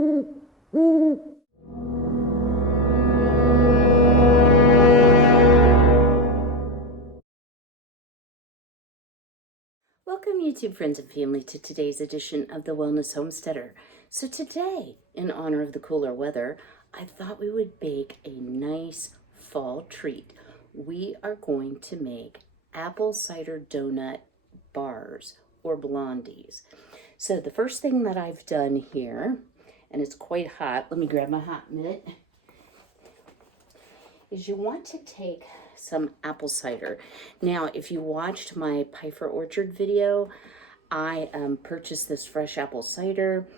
Welcome, YouTube friends and family, to today's edition of the Wellness Homesteader. So today, in honor of the cooler weather, I thought we would bake a nice fall treat. We are going to make apple cider donut bars, or blondies. So the first thing that I've done here, and it's quite hot, let me grab my hot mitt, is you want to take some apple cider. Now, if you watched my Pfeiffer Orchard video, I purchased this fresh apple cider.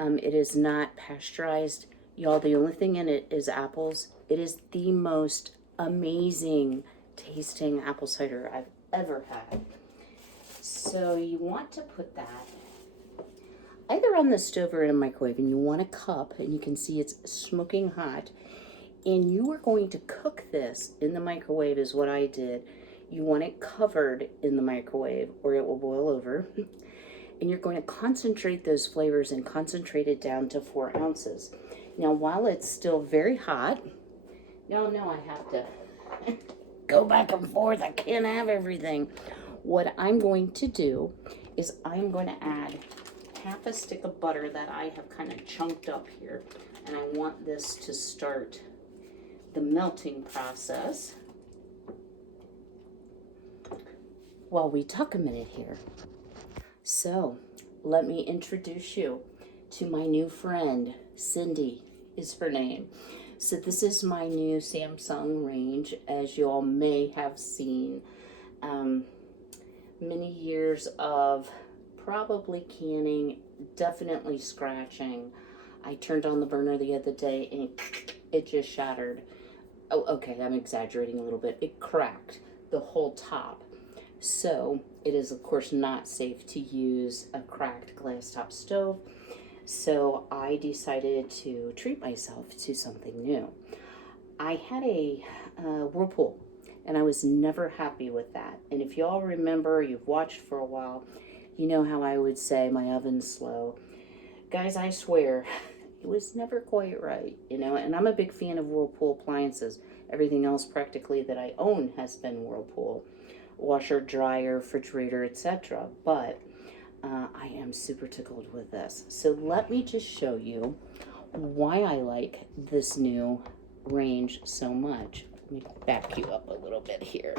It is not pasteurized. Y'all, the only thing in it is apples. It is the most amazing tasting apple cider I've ever had. So you want to put that either on the stove or in a microwave, and you want a cup, and you can see it's smoking hot. And you are going to cook this in the microwave is what I did. You want it covered in the microwave or it will boil over. And you're going to concentrate those flavors and concentrate it down to 4 ounces. Now, while it's still very hot, no, I have to go back and forth. I can't have everything. What I'm going to do is I'm going to add half a stick of butter that I have kind of chunked up here. And I want this to start the melting process while we talk a minute here. So let me introduce you to my new friend. Cindy is her name. So this is my new Samsung range, as you all may have seen. Many years of probably canning, definitely scratching. I turned on the burner the other day and it just shattered. Oh, okay, I'm exaggerating a little bit. It cracked the whole top. So it is, of course, not safe to use a cracked glass top stove. So I decided to treat myself to something new. I had a Whirlpool, and I was never happy with that. And if you all remember, you've watched for a while, you know how I would say my oven's slow. Guys, I swear, it was never quite right, you know, and I'm a big fan of Whirlpool appliances. Everything else practically that I own has been Whirlpool. Washer, dryer, refrigerator, etc. But I am super tickled with this. So let me just show you why I like this new range so much. Let me back you up a little bit here.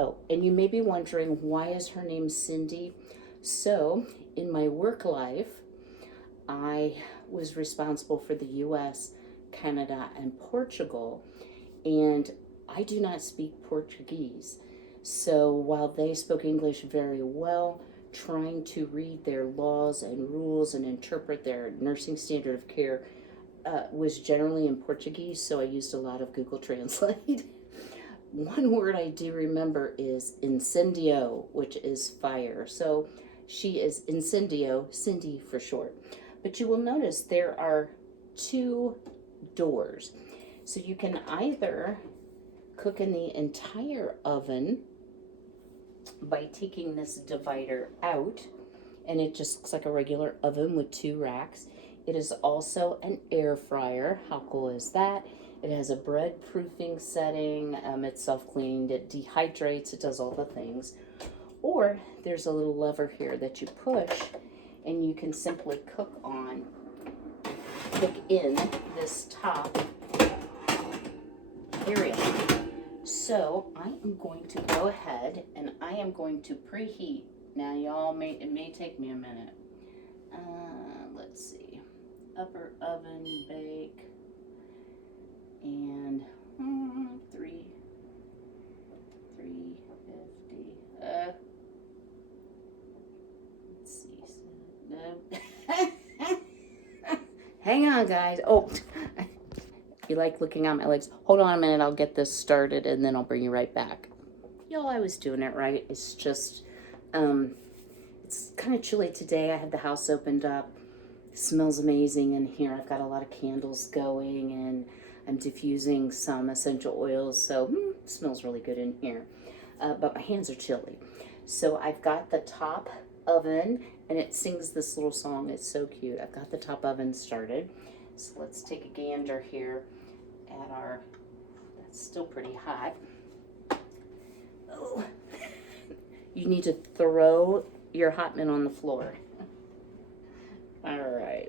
Oh, and you may be wondering, why is her name Cindy? So in my work life, I was responsible for the US, Canada, and Portugal, and I do not speak Portuguese. So while they spoke English very well, trying to read their laws and rules and interpret their nursing standard of care was generally in Portuguese, so I used a lot of Google Translate. One word I do remember is incendio, which is fire. So she is incendio, Cindy for short. But you will notice there are 2 doors. So you can either cook in the entire oven by taking this divider out, and it just looks like a regular oven with 2 racks. It is also an air fryer. How cool is that? It has a bread proofing setting. It's self-cleaned. It dehydrates. It does all the things. Or there's a little lever here that you push, and you can simply cook in this top area. So I am going to go ahead and I am going to preheat. Now y'all, it may take me a minute. Let's see, upper oven bake, and 350. Let's see. No. Hang on, guys. Oh, you like looking at my legs? Hold on a minute. I'll get this started and then I'll bring you right back. Y'all, I was doing it right. It's just, it's kind of chilly today. I had the house opened up. It smells amazing in here. I've got a lot of candles going and I'm diffusing some essential oils. So it smells really good in here. But my hands are chilly. So I've got the top oven, and it sings this little song. It's so cute. I've got the top oven started. So let's take a gander here at our, that's still pretty hot. Oh, you need to throw your hot mint on the floor. All right.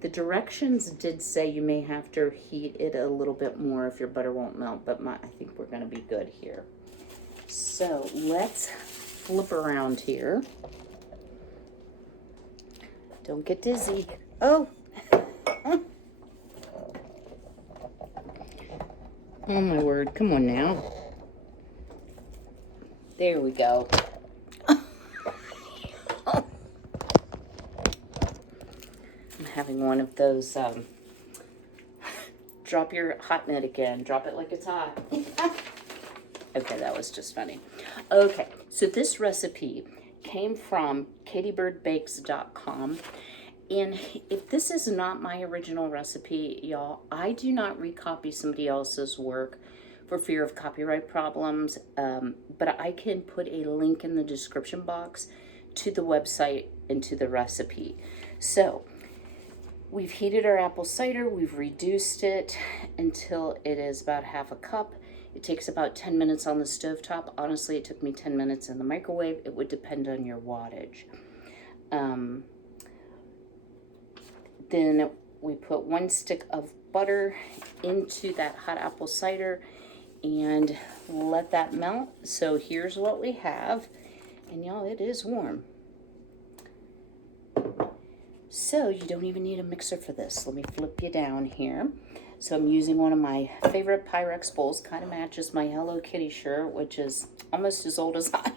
The directions did say you may have to heat it a little bit more if your butter won't melt, but I think we're going to be good here. So let's flip around here. Don't get dizzy. Oh! Oh my word, come on now. There we go. I'm having one of those, drop your hot net again. Drop it like it's hot. Okay, that was just funny. Okay, so this recipe came from katiebirdbakes.com. And if this is not my original recipe, y'all, I do not recopy somebody else's work for fear of copyright problems. But I can put a link in the description box to the website and to the recipe. So we've heated our apple cider. We've reduced it until it is about half a cup. It takes about 10 minutes on the stovetop. Honestly, it took me 10 minutes in the microwave. It would depend on your wattage. Then we put 1 stick of butter into that hot apple cider and let that melt. So here's what we have. And y'all, it is warm. So you don't even need a mixer for this. Let me flip you down here. So I'm using one of my favorite Pyrex bowls. Kind of matches my Hello Kitty shirt, which is almost as old as I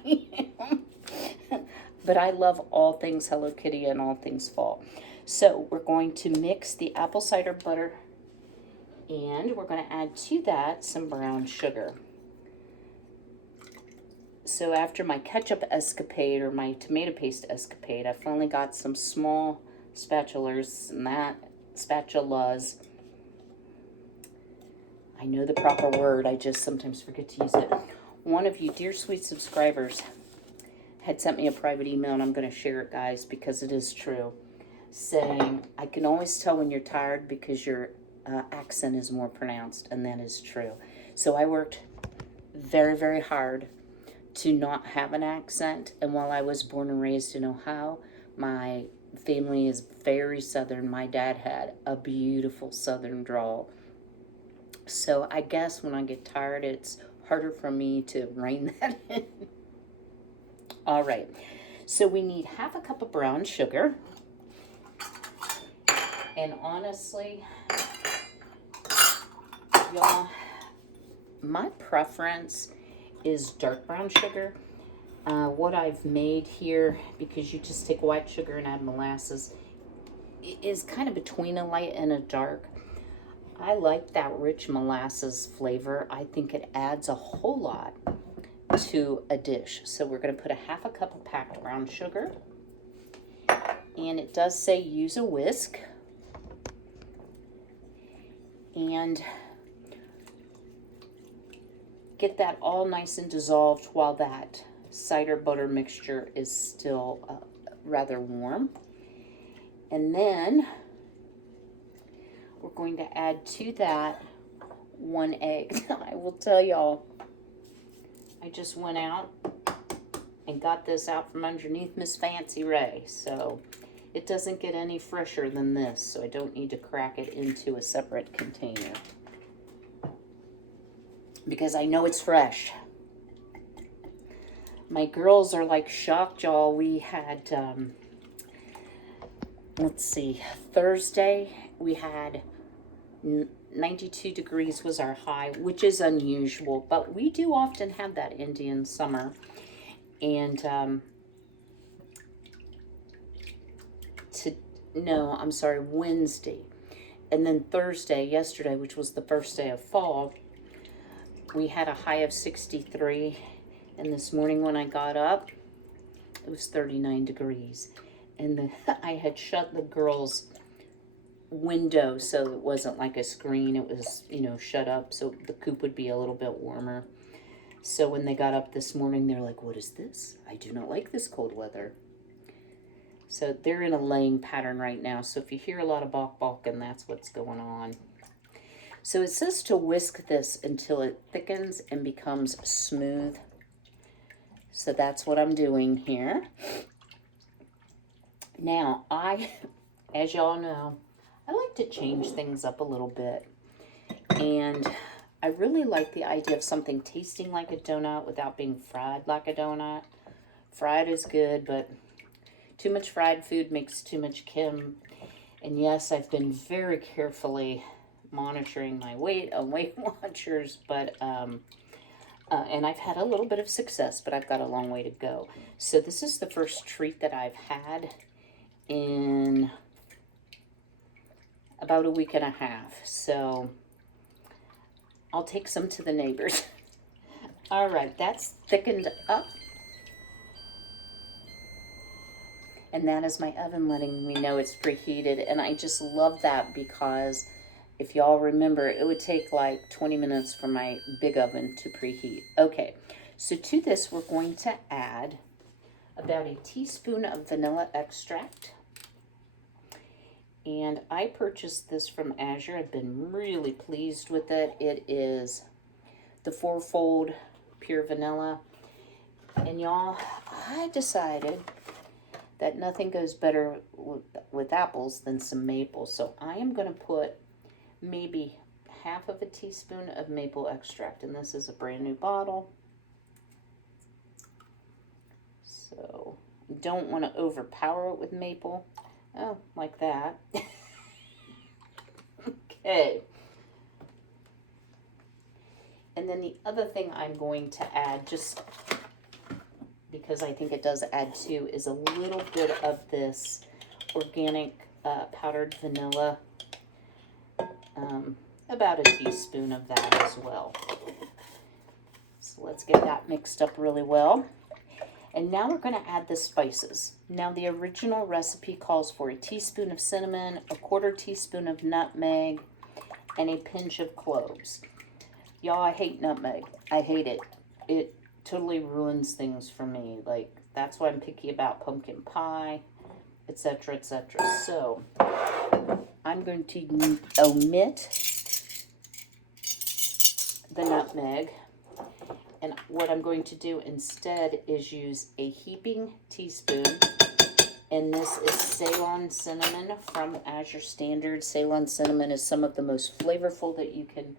am. But I love all things Hello Kitty and all things fall. So we're going to mix the apple cider butter, and we're going to add to that some brown sugar. So after my ketchup escapade, or my tomato paste escapade, I finally got some small spatulas, and that spatulas, I know the proper word, I just sometimes forget to use it. One of you dear sweet subscribers had sent me a private email, and I'm going to share it, guys, because it is true, saying, I can always tell when you're tired because your accent is more pronounced, and that is true. So I worked very, very hard to not have an accent, and while I was born and raised in Ohio, my family is very Southern. My dad had a beautiful Southern drawl. So I guess when I get tired, it's harder for me to rein that in. All right, so we need half a cup of brown sugar. And honestly, y'all, my preference is dark brown sugar. What I've made here, because you just take white sugar and add molasses, is kind of between a light and a dark. I like that rich molasses flavor. I think it adds a whole lot to a dish. So we're going to put a half a cup of packed brown sugar. And it does say use a whisk. And get that all nice and dissolved while that cider butter mixture is still rather warm. And then we're going to add to that 1 egg. I will tell y'all, I just went out and got this out from underneath Miss Fancy Ray. So it doesn't get any fresher than this, so I don't need to crack it into a separate container, because I know it's fresh. My girls are like shocked, y'all. We had, let's see, Thursday we had 92 degrees was our high, which is unusual, but we do often have that Indian summer. And Wednesday. And then Thursday, yesterday, which was the first day of fall, we had a high of 63. And this morning when I got up, it was 39 degrees. And I had shut the girls' window so it wasn't like a screen. It was, shut up so the coop would be a little bit warmer. So when they got up this morning, they're like, what is this? I do not like this cold weather. So they're in a laying pattern right now. So if you hear a lot of balking, that's what's going on. So it says to whisk this until it thickens and becomes smooth. So that's what I'm doing here. Now, as y'all know, I like to change things up a little bit. And I really like the idea of something tasting like a donut without being fried like a donut. Fried is good, but too much fried food makes too much Kim. And yes, I've been very carefully monitoring my weight on Weight Watchers, but and I've had a little bit of success, but I've got a long way to go. So this is the first treat that I've had in about a week and a half. So I'll take some to the neighbors. All right, that's thickened up. And that is my oven letting me know it's preheated. And I just love that because if y'all remember, it would take like 20 minutes for my big oven to preheat. Okay, so to this, we're going to add about a teaspoon of vanilla extract. And I purchased this from Azure. I've been really pleased with it. It is the 4-fold pure vanilla. And y'all, I decided that nothing goes better with apples than some maple. So I am going to put maybe half of a teaspoon of maple extract. And this is a brand new bottle. So you don't want to overpower it with maple. Oh, like that. Okay. And then the other thing I'm going to add, just because I think it does add too, is a little bit of this organic powdered vanilla. About a teaspoon of that as well. So let's get that mixed up really well. And now we're going to add the spices. Now the original recipe calls for a teaspoon of cinnamon, a 1/4 teaspoon of nutmeg, and a pinch of cloves. Y'all, I hate nutmeg. I hate it. It totally ruins things for me. Like, that's why I'm picky about pumpkin pie, etc., etc. So I'm going to omit the nutmeg. And what I'm going to do instead is use a heaping teaspoon. And this is Ceylon cinnamon from Azure Standard. Ceylon cinnamon is some of the most flavorful that you can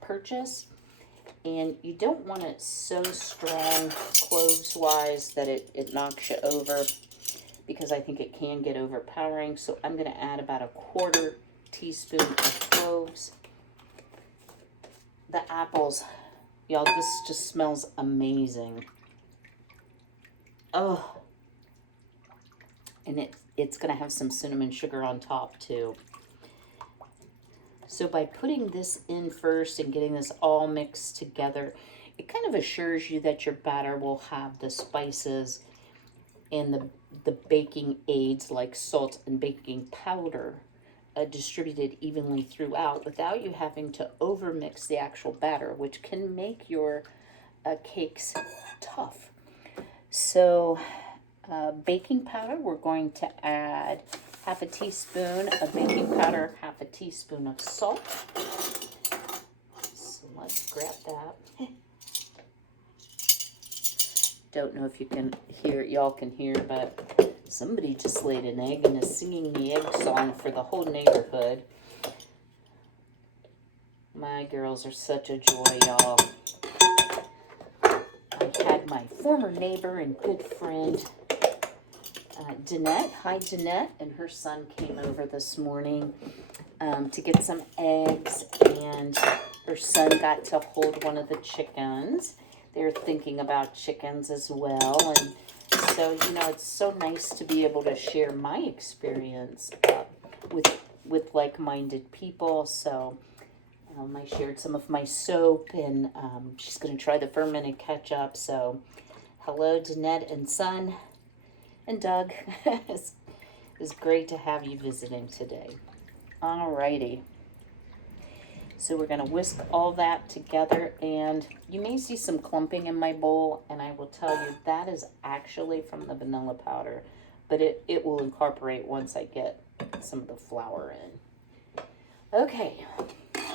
purchase. And you don't want it so strong cloves-wise that it knocks you over, because I think it can get overpowering. So I'm going to add about a 1/4 teaspoon of cloves. The apples, y'all, this just smells amazing. Oh, and it's going to have some cinnamon sugar on top too. So by putting this in first and getting this all mixed together, it kind of assures you that your batter will have the spices and the baking aids like salt and baking powder distributed evenly throughout without you having to overmix the actual batter, which can make your cakes tough. So baking powder, we're going to add half a teaspoon of baking powder, half a teaspoon of salt. So let's grab that. Don't know if you can hear, y'all can hear, but somebody just laid an egg and is singing the egg song for the whole neighborhood. My girls are such a joy, y'all. I had my former neighbor and good friend, Danette. Hi, Danette. And her son came over this morning to get some eggs, and her son got to hold one of the chickens. They're thinking about chickens as well, and so, you know, it's so nice to be able to share my experience with like-minded people. So I shared some of my soap, and she's going to try the fermented ketchup. So hello, Danette and son, and Doug. It's great to have you visiting today. Alrighty. So we're going to whisk all that together, and you may see some clumping in my bowl, and I will tell you that is actually from the vanilla powder, but it will incorporate once I get some of the flour in. Okay,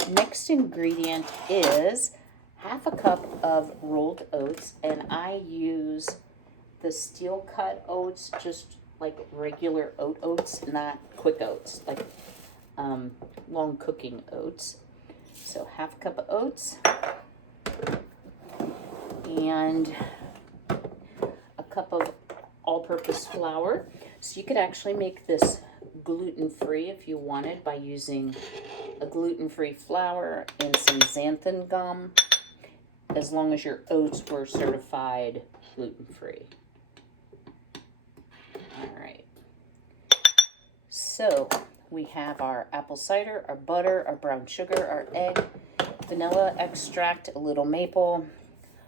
next ingredient is half a cup of rolled oats, and I use the steel cut oats, just like regular oats, not quick oats, like long cooking oats. So half a cup of oats and a cup of all-purpose flour. So you could actually make this gluten-free if you wanted by using a gluten-free flour and some xanthan gum, as long as your oats were certified gluten-free. All right. So we have our apple cider, our butter, our brown sugar, our egg, vanilla extract, a little maple,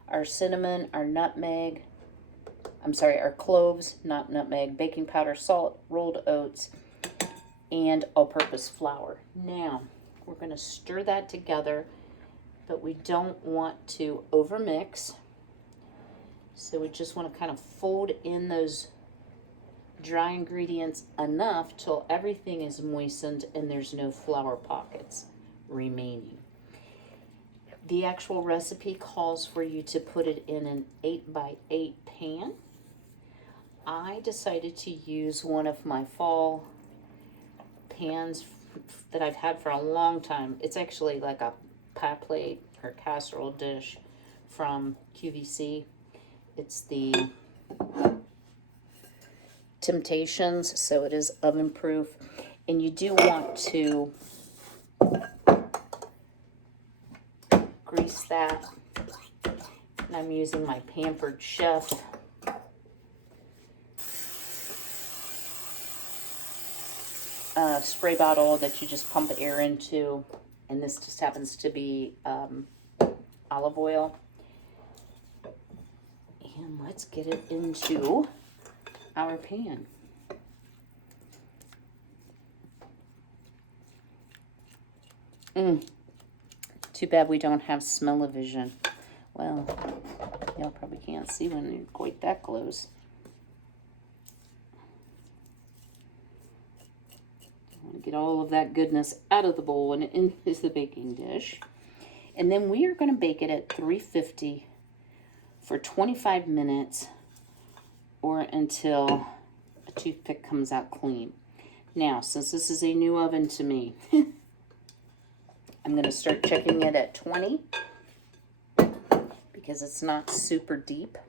our cinnamon, our nutmeg, our cloves, not nutmeg, baking powder, salt, rolled oats, and all-purpose flour. Now, we're going to stir that together, but we don't want to overmix. So we just want to kind of fold in those dry ingredients enough till everything is moistened and there's no flour pockets remaining. The actual recipe calls for you to put it in an 8x8 pan. I decided to use one of my fall pans that I've had for a long time. It's actually like a pie plate or casserole dish from QVC. It's the Temptations, so it is oven proof, and you do want to grease that. And I'm using my Pampered Chef spray bottle that you just pump air into, and this just happens to be olive oil. And let's get it into our pan. Too bad we don't have smell-o-vision. Well, y'all probably can't see when you're quite that close. I want to get all of that goodness out of the bowl and into the baking dish. And then we are going to bake it at 350 for 25 minutes or until a toothpick comes out clean. Now, since this is a new oven to me, I'm going to start checking it at 20 because it's not super deep.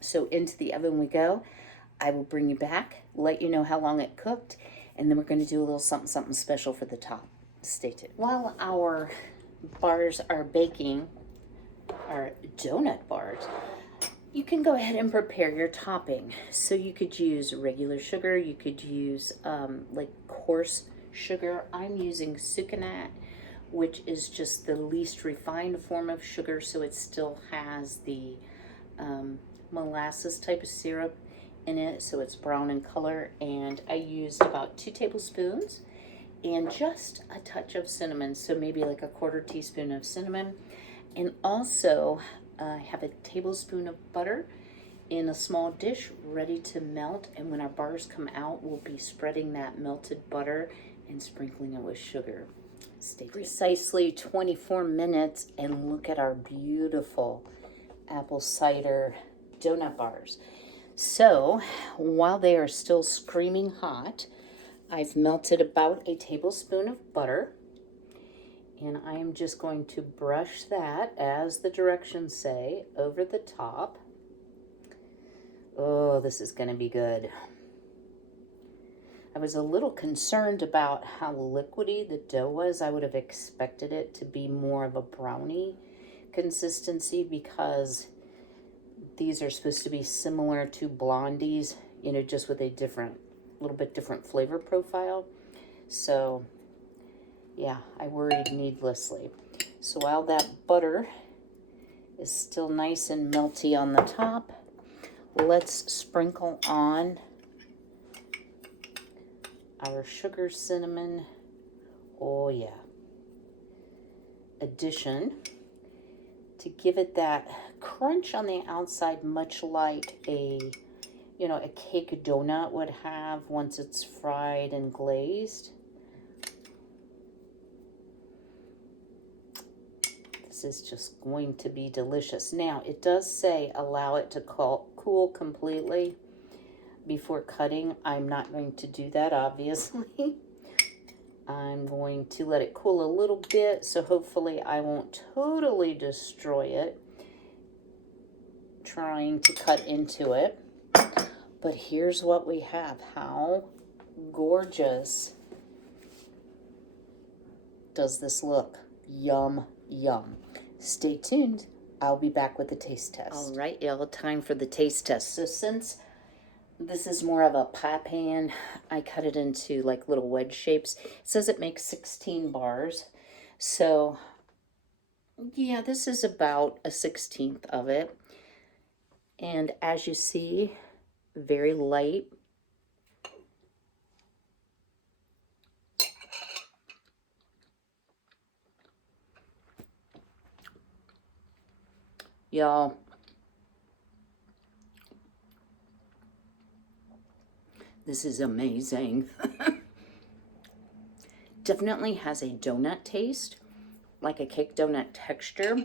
So into the oven we go. I will bring you back, let you know how long it cooked, and then we're going to do a little something special for the top. Stay tuned. While our bars are baking, our donut bars, you can go ahead and prepare your topping. So you could use regular sugar, you could use like coarse sugar. I'm using sucanat, which is just the least refined form of sugar, so it still has the molasses type of syrup in it, so it's brown in color. And I used about 2 tablespoons and just a touch of cinnamon, so maybe like a 1/4 teaspoon of cinnamon. And also I have a tablespoon of butter in a small dish ready to melt, and when our bars come out, we'll be spreading that melted butter and sprinkling it with sugar. Stay tuned. Precisely 24 minutes, and look at our beautiful apple cider donut bars. So while they are still screaming hot, I've melted about a tablespoon of butter, and I am just going to brush that, as the directions say, over the top. Oh, this is going to be good. I was a little concerned about how liquidy the dough was. I would have expected it to be more of a brownie consistency because these are supposed to be similar to blondies, you know, just with a little bit different flavor profile. So yeah, I worried needlessly. So while that butter is still nice and melty on the top, let's sprinkle on our sugar, cinnamon. Oh yeah. addition to give it that crunch on the outside, much like a, you know, a cake donut would have once it's fried and glazed. This is just going to be delicious. Now, it does say allow it to cool completely before cutting. I'm not going to do that, obviously. I'm going to let it cool a little bit, so hopefully I won't totally destroy it trying to cut into it. But here's what we have. How gorgeous does this look? Yum, yum. Stay tuned. I'll be back with the taste test. All right, y'all, time for the taste test. So since this is more of a pie pan, I cut it into like little wedge shapes. It says it makes 16 bars. So yeah, this is about a 16th of it. And as you see, very light. Y'all, this is amazing. Definitely has a donut taste, like a cake donut texture.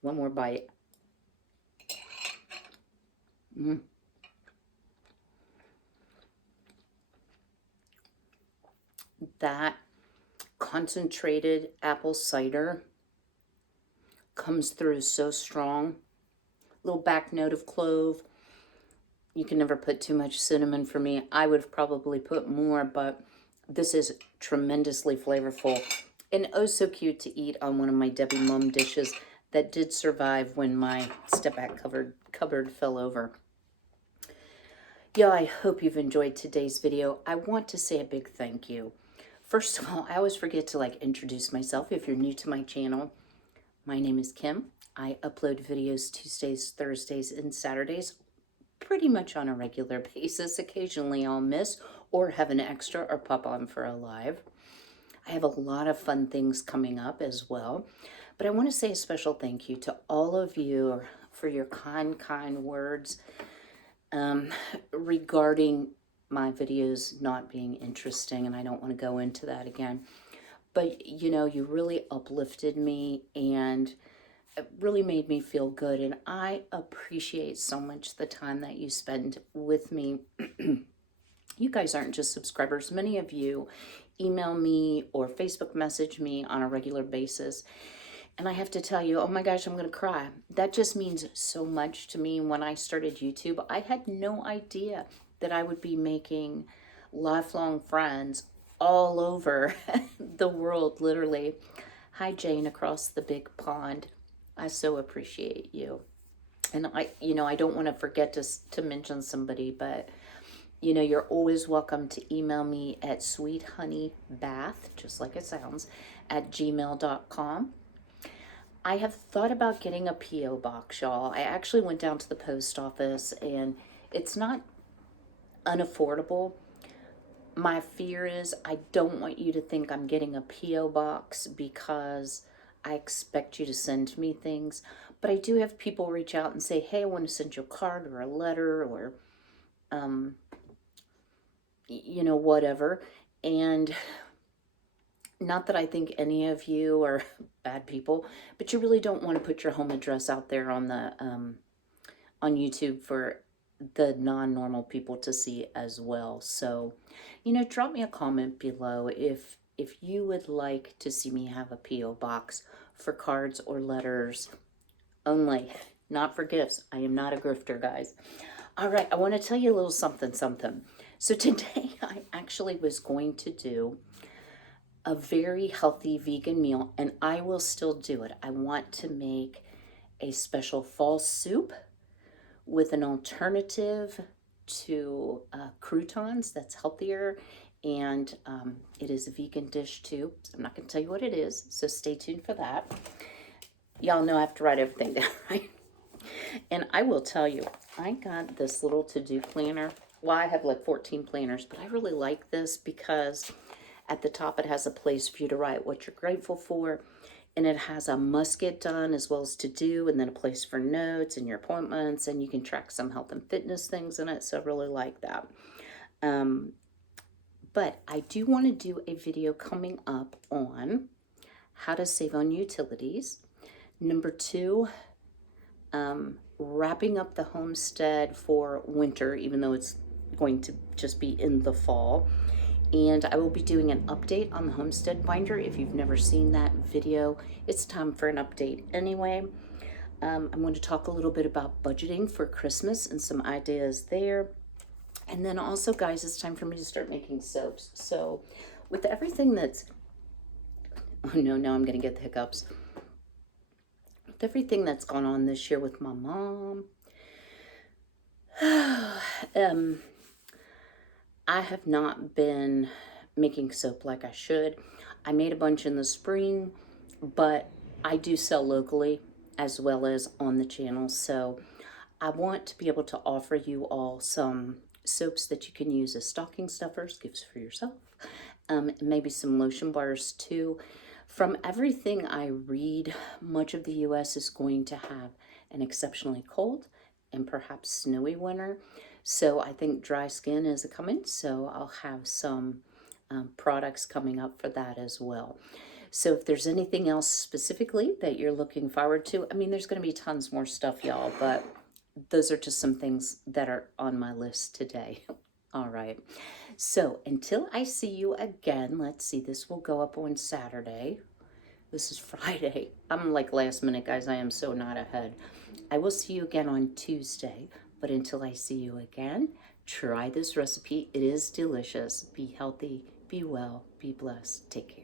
One more bite. That concentrated apple cider comes through so strong. Little back note of clove. You can never put too much cinnamon for me. I would have probably put more, but this is tremendously flavorful and oh so cute to eat on one of my Debbie Mum dishes that did survive when my step back cupboard fell over. Yeah, I hope you've enjoyed today's video. I want to say a big thank you. First of all, I always forget to introduce myself if you're new to my channel. My name is Kim. I upload videos Tuesdays, Thursdays, and Saturdays pretty much on a regular basis. Occasionally I'll miss or have an extra or pop on for a live. I have a lot of fun things coming up as well. But I want to say a special thank you to all of you for your kind words regarding my videos not being interesting, and I don't want to go into that again. But, you know, you really uplifted me and it really made me feel good, and I appreciate so much the time that you spend with me. You guys aren't just subscribers. Many of you email me or Facebook message me on a regular basis, and I have to tell you, oh my gosh, I'm going to cry. That just means so much to me. When I started YouTube, I had no idea that I would be making lifelong friends all over the world, literally. Hi, Jane, across the big pond. I so appreciate you. And I don't want to forget to mention somebody, but you're always welcome to email me at sweethoneybath, just like it sounds, at gmail.com. I have thought about getting a P.O. box, y'all. I actually went down to the post office, and it's not unaffordable. My fear is I don't want you to think I'm getting a P.O. box because I expect you to send me things. But I do have people reach out and say, hey, I want to send you a card or a letter or, whatever. And not that I think any of you are bad people, but you really don't want to put your home address out there on the on YouTube for the non-normal people to see as well. So, drop me a comment below if you would like to see me have a P.O. box for cards or letters only, not for gifts. I am not a grifter, guys. All right, I want to tell you a little something. So today I actually was going to do a very healthy vegan meal, and I will still do it. I want to make a special fall soup with an alternative to croutons that's healthier, and it is a vegan dish too. So I'm not going to tell you what it is, so stay tuned for that. Y'all know I have to write everything down, right? And I will tell you, I got this little to-do planner. Well, I have like 14 planners, but I really like this because At the top, it has a place for you to write what you're grateful for. And it has a must get done as well as to do, and then a place for notes and your appointments. And you can track some health and fitness things in it. So I really like that. But I do want to do a video coming up on how to save on utilities. Number 2, wrapping up the homestead for winter, even though it's going to just be in the fall. And I will be doing an update on the homestead binder. If you've never seen that video, it's time for an update anyway. I'm going to talk a little bit about budgeting for Christmas and some ideas there. And then also, guys, it's time for me to start making soaps. So with everything that's, oh no, now I'm going to get the hiccups. With everything that's gone on this year with my mom, I have not been making soap like I should. I made a bunch in the spring, but I do sell locally as well as on the channel. So I want to be able to offer you all some soaps that you can use as stocking stuffers, gifts for yourself, maybe some lotion bars too. From everything I read, much of the U.S. is going to have an exceptionally cold and perhaps snowy winter. So I think dry skin is coming, so I'll have some products coming up for that as well. So if there's anything else specifically that you're looking forward to, I mean, there's going to be tons more stuff, y'all, but those are just some things that are on my list today. All right. So until I see you again, let's see, this will go up on Saturday. This is Friday. I'm like last minute, guys. I am so not ahead. I will see you again on Tuesday. But until I see you again, try this recipe. It is delicious. Be healthy, be well, be blessed. Take care.